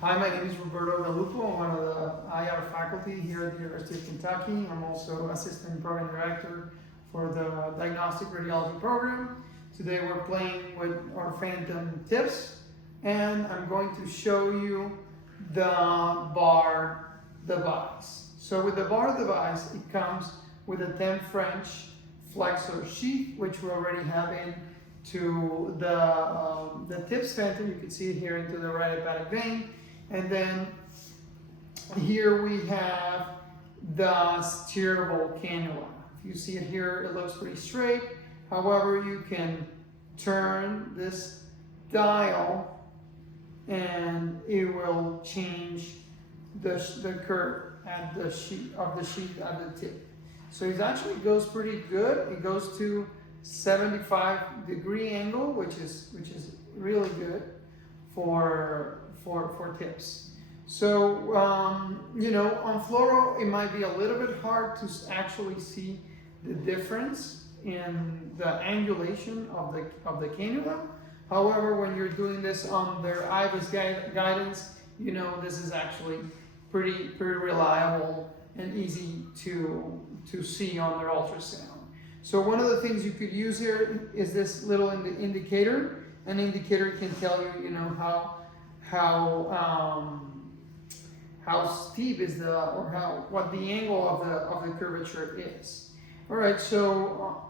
Hi, my name is Roberto Galuppo. I'm one of the IR faculty here at the University of Kentucky. I'm also Assistant Program Director for the Diagnostic Radiology program. Today we're playing with our phantom tips, and I'm going to show you the Bard device. So with the Bard device, it comes with a 10 French flexor sheath, which we already have into the tips phantom. You can see it here into the right hepatic vein. And then here we have the steerable cannula. If you see it here, it looks pretty straight. However, you can turn this dial and it will change the curve at the sheath at the tip. So it actually goes pretty good. It goes to 75-degree angle, which is really good for tips. So you know, on fluoro it might be a little bit hard to actually see the difference in the angulation of the cannula. However, when you're doing this on their IVUS guidance, you know this is actually pretty reliable and easy to see on their ultrasound. So one of the things you could use here is this little indicator. An indicator can tell you, you know, how steep is what the angle of the curvature is. All right, so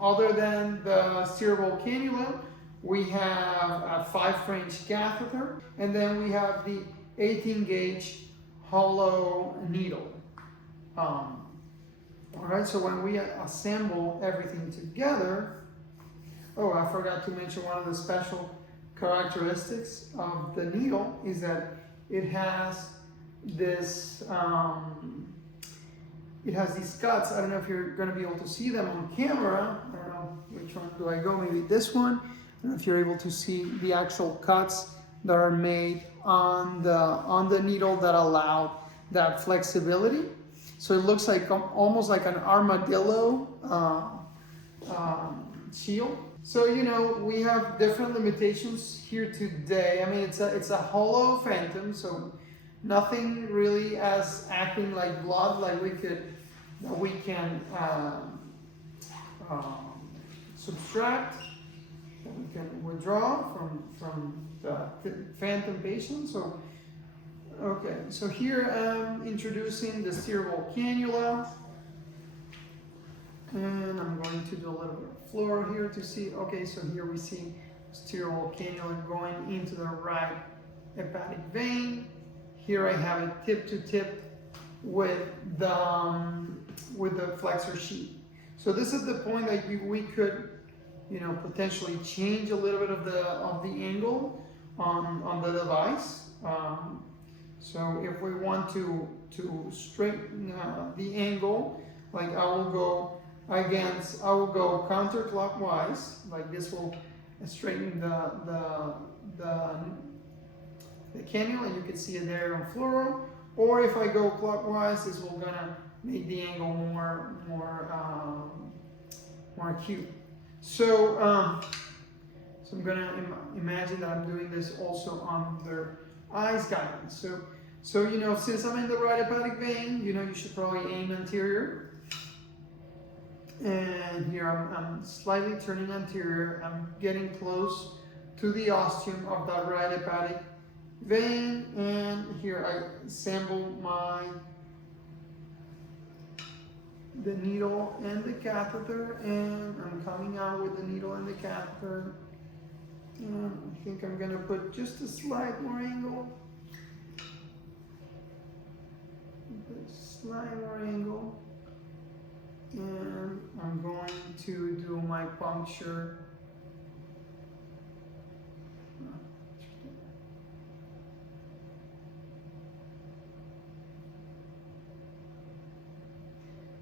other than the steerable cannula, we have a 5 French catheter, and then we have the 18-gauge hollow needle. All right, so when we assemble everything together, oh, I forgot to mention one of the special characteristics of the needle is that it has this, it has these cuts. I don't know if you're going to be able to see them on camera. I don't know which one do I go. Maybe this one. I don't know if you're able to see the actual cuts that are made on the needle that allow that flexibility. So it looks like almost like an armadillo shield. So, you know, we have different limitations here today. I mean, it's a hollow phantom, so nothing really as acting like blood, like we can subtract, that we can withdraw from the phantom patient. So, okay, so here I'm introducing the steerable cannula. And I'm going to do a little bit of fluoro here to see. Okay, so here we see steerable cannula going into the right hepatic vein. Here I have it tip to tip with the flexor sheath. So this is the point that we could, you know, potentially change a little bit of the angle on the device. So if we want to straighten the angle, like I will go counterclockwise, like this will straighten the cannula. You can see it there on fluoro. Or if I go clockwise, this will gonna make the angle more acute. So I'm gonna imagine that I'm doing this also on their eyes guidance. So you know, since I'm in the right hepatic vein, you know, you should probably aim anterior. And here I'm slightly turning anterior. I'm getting close to the ostium of that right hepatic vein, and here I assemble the needle and the catheter, and I'm coming out with the needle and the catheter. And I think I'm gonna put just a slight more angle. And I'm going to do my puncture.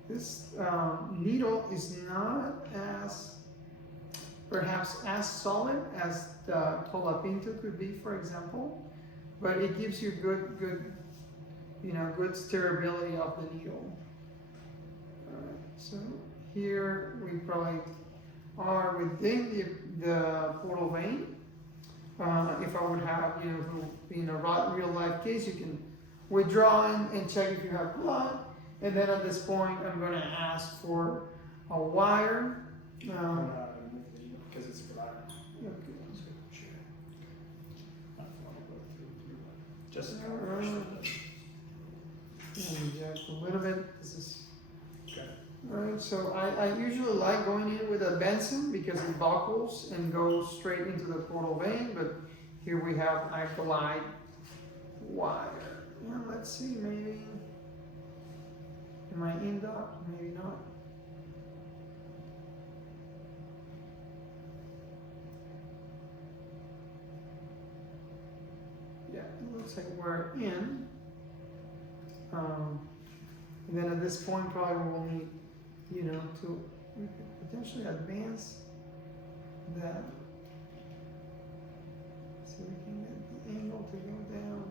This needle is not perhaps as solid as the Tolapinto could be, for example, but it gives you good steerability of the needle. So here we probably are within the portal vein. if I would have, in a real life case, you can withdraw and check if you have blood. And then at this point, I'm going to ask for a wire. Because it's for iron. Okay. Just Inject a little bit. This is okay. alright. So I usually like going in with a Benson because it buckles and goes straight into the portal vein. But here we have alkali wire. Yeah, let's see. Maybe am I in doc? Maybe not. Yeah, it looks like we're in. And then at this point, probably we'll need, we could potentially advance that so we can get the angle to go down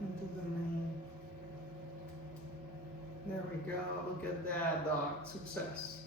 into the main. There we go. Look at that, doc. Success.